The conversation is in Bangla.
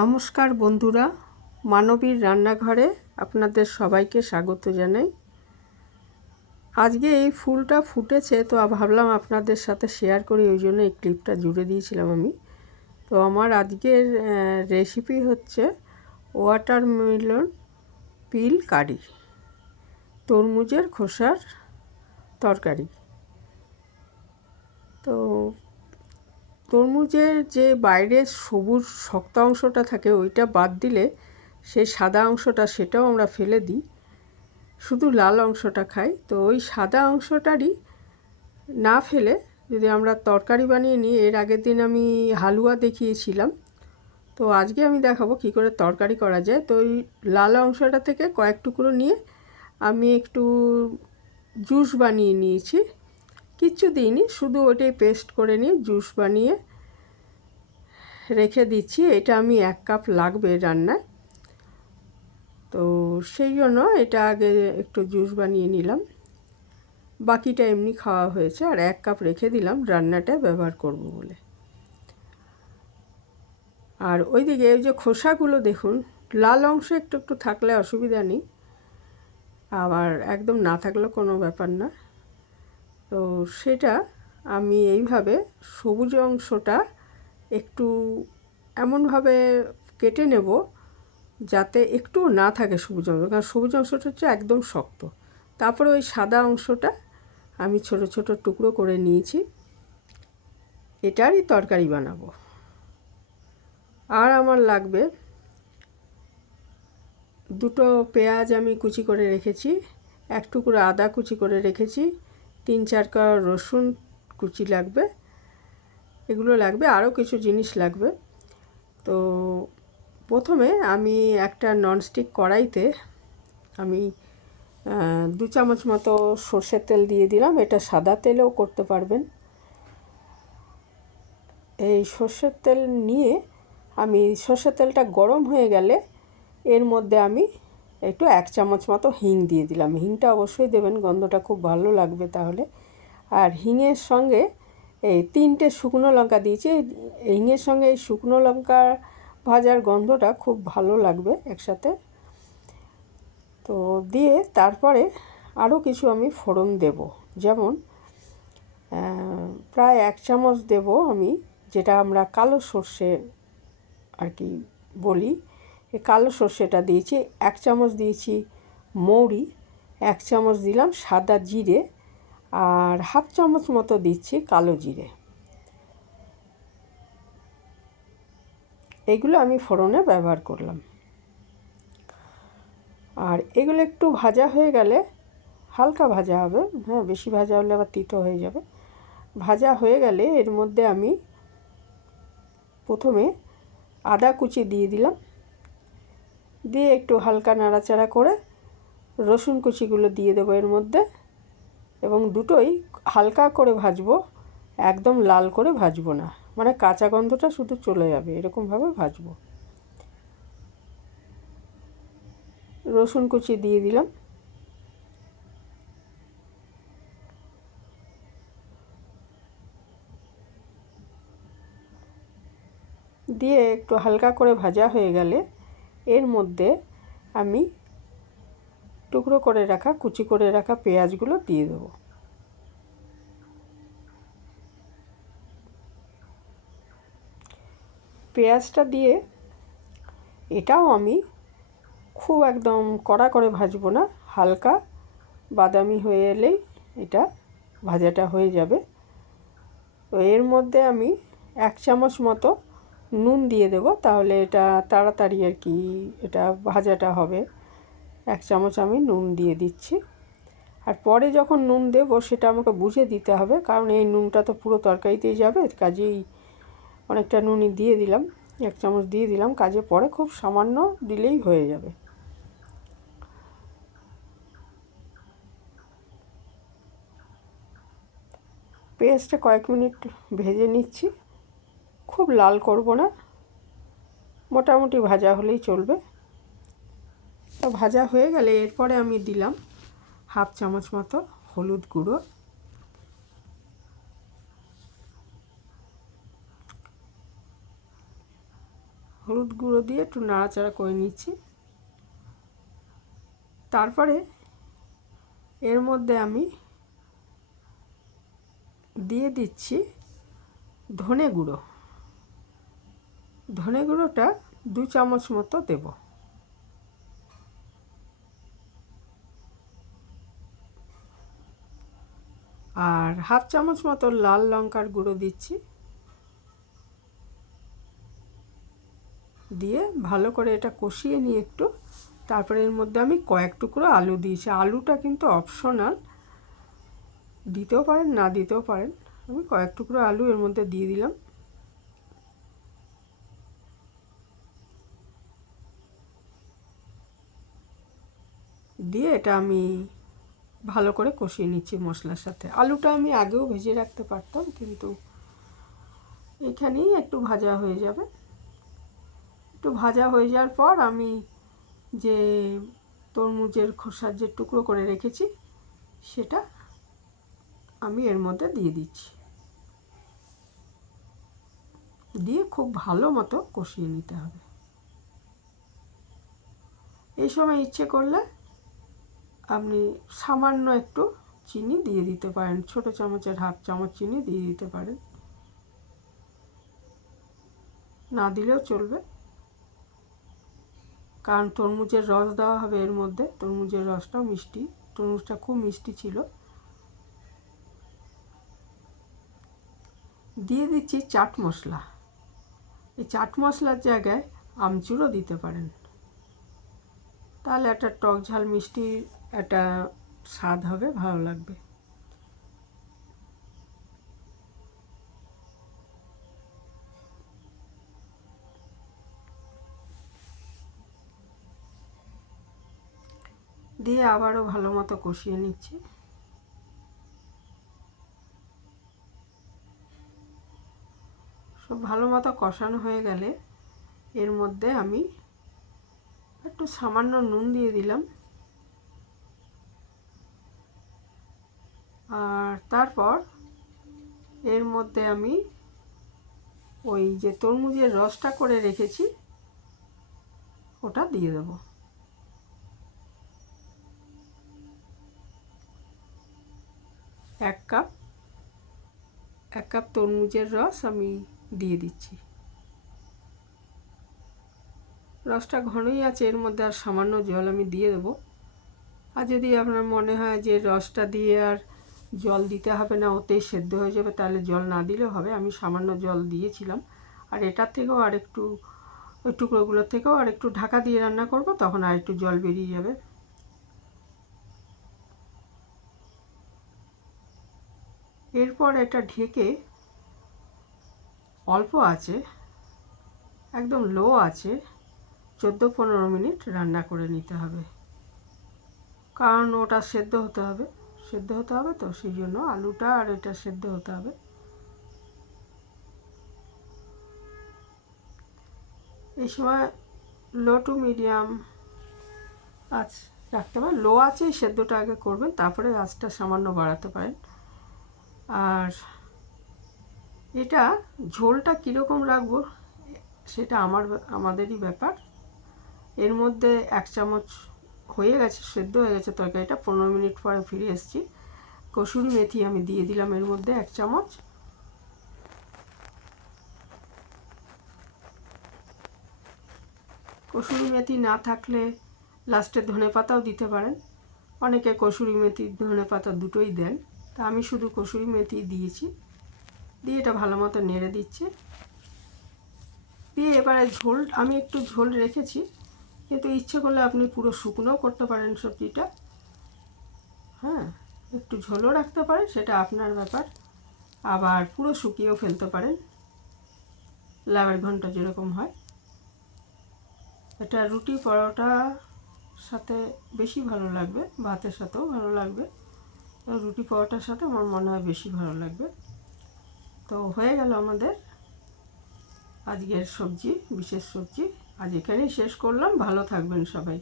নমস্কার বন্ধুরা, মানবীর রান্নাঘরে আপনাদের সবাইকে স্বাগত জানাই। আজকে এই ফুলটা ফুটেছে, তো ভাবলাম আপনাদের সাথে শেয়ার করি, ওই জন্য এই ক্লিপটা জুড়ে দিয়েছিলাম আমি। তো আমার আজকের রেসিপি হচ্ছে ওয়াটারমেলন পিল কারি তরমুজের খোসার তরকারি। তো তরমুজের যে বাইরের সবুজ শক্ত অংশটা থাকে, ওইটা বাদ দিলে সেই সাদা অংশটা সেটাও আমরা ফেলে দিই। শুধু লাল অংশটা খাই। তো ওই সাদা অংশটারই না ফেলে যদি আমরা তরকারি বানিয়ে নিই, এর আগের দিন আমি হালুয়া দেখিয়েছিলাম। তো আজকে আমি দেখাবো কি করে তরকারি করা যায়। তো ওই লাল অংশটা থেকে কয়েক টুকরো নিয়ে আমি একটু জুস বানিয়ে নিয়েছি। কিচ্ছু দিইনি শুধু ওটাই পেস্ট করে নিয়ে জুস বানিয়ে রেখে দিচ্ছি। এটা আমি এক কাপ লাগবে রান্নায়। তো সেই জন্য এটা আগে একটু জুস বানিয়ে নিলাম। বাকিটা এমনি খাওয়া হয়েছে আর এক কাপ রেখে দিলাম রান্নাটা ব্যবহার করব বলে। আর ওইদিকে ওই যে খোসাগুলো দেখুন, লাল অংশ একটু একটু থাকলে অসুবিধা নেই। আবার একদম না থাকলেও কোনো ব্যাপার না। তো সেটা আমি এইভাবে সবুজ অংশটা একটু এমনভাবে কেটে নেব যাতে একটু না থাকে সবুজ অংশ, কারণ সবুজ অংশটা হচ্ছে একদম শক্ত। তারপরে ওই সাদা অংশটা আমি ছোট ছোট টুকরো করে নিয়েছি, এটারই তরকারি বানাবো। আর আমার লাগবে দুটো পেঁয়াজ আমি কুচি করে রেখেছি, এক টুকরো আদা কুচি করে রেখেছি তিন চার কা রসুন কুচি লাগবে, এগুলো লাগবে, আরও কিছু জিনিস লাগবে। তো প্রথমে আমি একটা ননস্টিক কড়াইতে আমি দু চামচ মতো সর্ষের তেল দিয়ে দিলাম, এটা সাদা তেলেও করতে পারবেন। এই সর্ষের তেল নিয়ে আমি, সর্ষের তেলটা গরম হয়ে গেলে এর মধ্যে আমি একটু এক চামচ মতো হিং দিয়ে দিলাম। হিংটা অবশ্যই দেবেন, গন্ধটা খুব ভালো লাগবে তাহলে। আর হিঙের সঙ্গে এই তিনটে শুকনো লঙ্কা দিয়েছি। হিঙের সঙ্গে এই শুকনো লঙ্কা ভাজার গন্ধটা খুব ভালো লাগবে একসাথে। তো দিয়ে তারপরে আরও কিছু আমি ফোড়ন দেব। যেমন প্রায় এক চামচ দেব আমি, যেটা আমরা কালো সর্ষে আর কি বলি। কালো সর্ষেটা দিয়েছি, এক চামচ দিয়েছি মৌরি, এক চামচ দিলাম সাদা জিরে আর হাফ চামচ মতো দিচ্ছি কালো জিরে। এগুলো আমি ফোড়নে ব্যবহার করলাম। আর এগুলো একটু ভাজা হয়ে গেলে হালকা ভাজা হবে হ্যাঁ বেশি ভাজা হলে আবার তিতো হয়ে যাবে। ভাজা হয়ে গেলে এর মধ্যে আমি প্রথমে আদা কুচি দিয়ে দিলাম দিয়ে একটু হালকা নাড়াচাড়া করে রসুন কুচিগুলো দিয়ে দেবো এর মধ্যে। এবং দুটোই হালকা করে ভাজবো, একদম লাল করে ভাজবো না। মানে কাঁচা গন্ধটা শুধু চলে যাবে, এরকমভাবে ভাজবো। রসুন কুচি দিয়ে দিলাম। দিয়ে একটু হালকা করে ভাজা হয়ে গেলে এর মধ্যে আমি টুকরো করে রাখা, কুচি করে রাখা পেঁয়াজগুলো দিয়ে দেবো। পেঁয়াজটা দিয়ে এটাও আমি খুব একদম কড়া করে ভাজবো না, হালকা বাদামি হয়ে এলেই এটা ভাজাটা হয়ে যাবে। তো এর মধ্যে আমি এক চামচ মতো নুন দিয়ে দেব, তাহলে এটা তাড়াতাড়ি আর কি এটা ভাজাটা হবে। এক চামচ আমি নুন দিয়ে দিচ্ছি। আর পরে যখন নুন দেব, সেটা আমাকে বুঝে দিতে হবে, কারণ এই নুনটা তো পুরো তরকারিতেই যাবে, কাজেই অনেকটা নুনই দিয়ে দিলাম, এক চামচ দিয়ে দিলাম, কাজে পরে খুব সামান্য দিলেই হয়ে যাবে। পেঁয়াজটা কয়েক মিনিট ভেজে নিচ্ছি। খুব লাল করব না। মোটামুটি ভাজা হলেই চলবে। তো ভাজা হয়ে গেলে এরপরে আমি দিলাম হাফ চামচ মতো হলুদ গুঁড়ো। হলুদ গুঁড়ো দিয়ে একটু নাড়াচাড়া করে নিচ্ছি। তারপরে এর মধ্যে আমি দিয়ে দিচ্ছি ধনে গুঁড়ো। ধনে গুঁড়োটা দু চামচ মতো দেব। আর হাফ চামচ মতো লাল লঙ্কার গুঁড়ো দিচ্ছি। দিয়ে ভালো করে এটা কষিয়ে নিয়ে একটু, তারপরে এর মধ্যে আমি কয়েক টুকরো আলু দিয়েছি। আলুটা কিন্তু অপশনাল দিতেও পারেন, না দিতেও পারেন। আমি কয়েক টুকরো আলু এর মধ্যে দিয়ে দিলাম। দিয়ে এটা আমি ভালো করে কষিয়ে নিচ্ছি মশলার সাথে। আলুটা আমি আগেও ভেজে রাখতে পারতাম, কিন্তু এখানেই একটু ভাজা হয়ে যাবে। একটু ভাজা হয়ে যাওয়ার পর আমি যে তরমুজের খোসার যে টুকরো করে রেখেছি, সেটা আমি এর মধ্যে দিয়ে দিচ্ছি। দিয়ে খুব ভালো মতো কষিয়ে নিতে হবে। এই সময় ইচ্ছে করলে আপনি সামান্য একটু চিনি দিয়ে দিতে পারেন। ছোট চামচের হাফ চামচ চিনি দিয়ে দিতে পারেন। না দিলেও চলবে। কারণ তরমুজের রস দেওয়া হবে এর মধ্যে। তরমুজের রসটাও মিষ্টি। তরমুজটা খুব মিষ্টি ছিল। দিয়ে দিচ্ছি চাট মশলা। এই চাট মশলার জায়গায় আমচুরও দিতে পারেন। তাহলে একটা টক ঝাল মিষ্টি একটা স্বাদ হবে, ভালো লাগবে। দিয়ে আবারও ভালো মতো কষিয়ে নিচ্ছি। সব ভালো মতো কষানো হয়ে গেলে এর মধ্যে আমি একটু সামান্য নুন দিয়ে দিলাম। আর তারপর এর মধ্যে আমি ওই যে তরমুজের রসটা করে রেখেছি, ওটা দিয়ে দেব। এক কাপ এক কাপ তরমুজের রস আমি দিয়ে দিচ্ছি। রসটা ঘনই আছে, এর মধ্যে আর সামান্য জল আমি দিয়ে দেবো। আর যদি আপনার মনে হয় যে রসটা দিয়ে আর জল দিতে হবে না ওতেই সেদ্ধ হয়ে যাবে, তাহলে জল না দিলেও হবে। আমি সামান্য জল দিয়েছিলাম। আর এটার থেকেও আর একটু, ওই টুকরোগুলোর থেকেও আর একটু ঢাকা দিয়ে রান্না করব, তখন আর একটু জল বেরিয়ে যাবে। এরপর এটা ঢেকে অল্প আছে, একদম লো আছে চোদ্দ পনেরো মিনিট রান্না করে নিতে হবে। কারণ ওটা সেদ্ধ হতে হবে। সেদ্ধ হতে হবে, তো সেই জন্য আলুটা আর এটা সেদ্ধ হতে হবে। এই সময় লো টু মিডিয়াম আঁচ রাখতে পারেন। লো আছে সেদ্ধটা আগে করবেন, তারপরে আঁচটা সামান্য বাড়াতে পারেন। আর এটা ঝোলটা কীরকম রাখব, সেটা আমার, আমাদেরই ব্যাপার। এর মধ্যে এক চামচ হয়ে গেছে, সেদ্ধ হয়ে গেছে তরকারিটা। পনেরো মিনিট পরে ফিরে এসেছি। কসুরি মেথি আমি দিয়ে দিলাম এর মধ্যে এক চামচ। কসুরি মেথি না থাকলে লাস্টে ধনে পাতাও দিতে পারেন। অনেকে কসুরি মেথি, ধনে পাতা দুটোই দেন। তা আমি শুধু কসুরি মেথি দিয়েছি। দিয়ে এটা ভালো মতো নেড়ে দিচ্ছি। দিয়ে এবারে ঝোল, আমি একটু ঝোল রেখেছি। কিন্তু ইচ্ছে করলে আপনি পুরো শুকনোও করতে পারেন সবজিটা। হ্যাঁ একটু ঝোলও রাখতে পারেন, সেটা আপনার ব্যাপার। আবার পুরো শুকিয়েও ফেলতে পারেন। লাভের ঘণ্টা যেরকম হয়। এটা রুটি পরোটা সাথে বেশি ভালো লাগবে, ভাতের সাথেও ভালো লাগবে। রুটি পরোটার সাথে আমার মনে হয় বেশি ভালো লাগবে। তো হয়ে গেল আমাদের আজকের সবজি, বিশেষ সবজি। আজ এখানেই শেষ করলাম। ভালো থাকবেন সবাই।